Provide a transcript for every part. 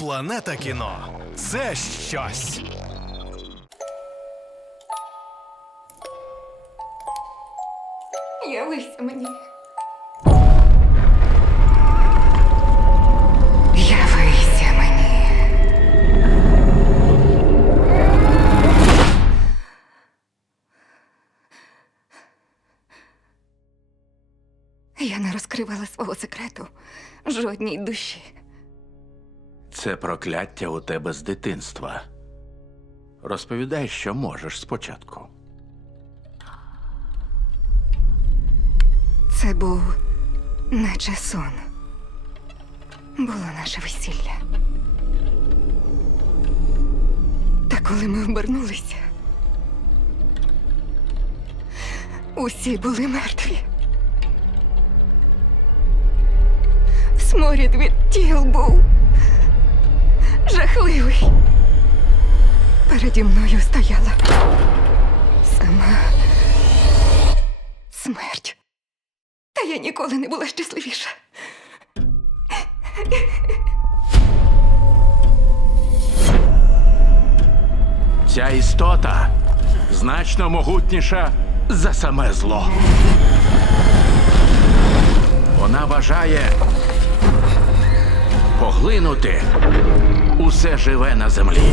Планета кіно це щось. Явися мені. Явися мені. Я не розкривала свого секрету жодній душі. Це прокляття у тебе з дитинства. Розповідай, що можеш спочатку. Це був наче сон. Було наше весілля. Та коли ми обернулися, усі були мертві. Сморід від тіл був жахливий. Переді мною стояла сама смерть. Та я ніколи не була щасливіша. Ця істота значно могутніша за саме зло. Вона бажає поглинути усе живе на землі.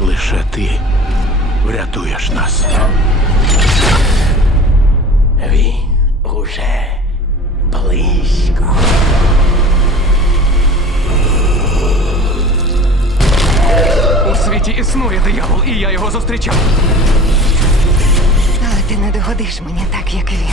Лише ти врятуєш нас. Він уже близько. У світі існує диявол, і я його зустрічав. Але ти не догодиш мені так, як він.